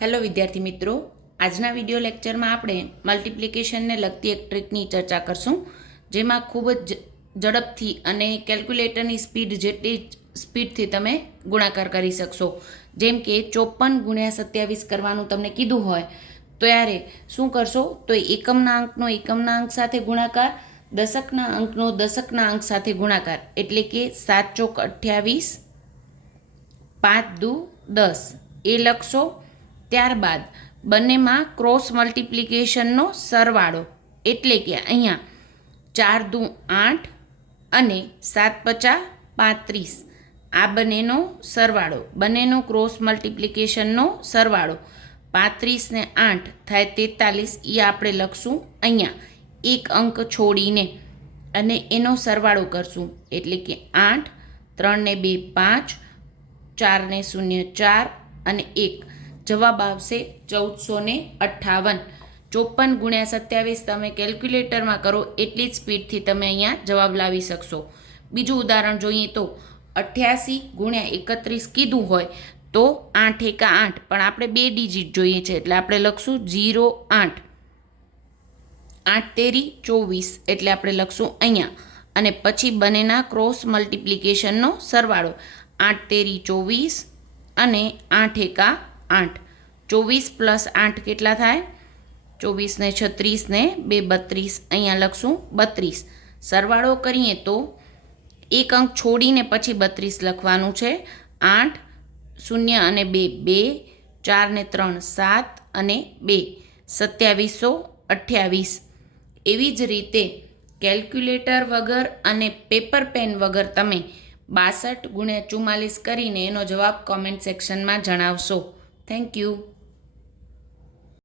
Hello વિદ્યાર્થી મિત્રો, આજના વિડિયો લેક્ચરમાં આપણે મલ્ટિપ્લિકેશનને લગતી એક ટ્રીકની ચર્ચા કરશું, જેમાં ખૂબ જ ઝડપથી અને કેલ્ક્યુલેટરની સ્પીડ જેટલી સ્પીડથી તમે ગુણાકાર કરી શકશો. જેમ કે 54 ગુણ્યા 27 કરવાનું તમને કીધું હોય ત્યારે શું કરશો? તો એકમના અંકનો એકમના અંક સાથે ગુણાકાર, દશકના અંકનો દશકના અંક સાથે ગુણાકાર, એટલે કે 7 ચોક 28, 5 દુ 10 એ લખશો. ત્યારબાદ બંનેમાં ક્રોસ મલ્ટિપ્લિકેશનનો સરવાળો, એટલે કે અહીંયા 4 દુ 8 અને 7 પચા 35, આ બંનેનો સરવાળો, બંનેનો ક્રોસ મલ્ટિપ્લિકેશનનો સરવાળો 35 ને 8 થાય 43, એ આપણે લખશું અહીંયા એક અંક છોડીને અને એનો સરવાળો કરશું, એટલે કે 8, 3 ને 2 5, 4 ને 0 4 અને 1. જવાબ આવશે 1458. 54 ગુણ્યા 27 તમે કેલ્ક્યુલેટરમાં કરો એટલી જ સ્પીડથી તમે અહીંયા જવાબ લાવી શકશો. બીજું ઉદાહરણ જોઈએ તો 88 ગુણ્યા 31 કીધું હોય તો 8 એકા 8, પણ આપણે 2 ડિજિટ જોઈએ છે એટલે આપણે લખશું 0 8, 8 તેરી 24, એટલે આપણે લખશું અહીંયા. અને પછી બંનેના ક્રોસ મલ્ટિપ્લિકેશનનો સરવાળો 8 તેરી 24 અને 8 એકા 8, 24 પ્લસ 8 કેટલા થાય? 24 ને 36 ને 2 32, અહીંયા લખશું 32. સરવાળો કરીએ તો એક અંક છોડીને પછી 32 લખવાનું છે. 8 0 અને 2 2, 4 ને 3 7 અને 2 2728. એવી જ રીતે કેલ્ક્યુલેટર વગર અને પેપર પેન વગર તમે 62 ગુણ્યા 44 કરીને એનો જવાબ કોમેન્ટ સેક્શનમાં જણાવશો. Thank you.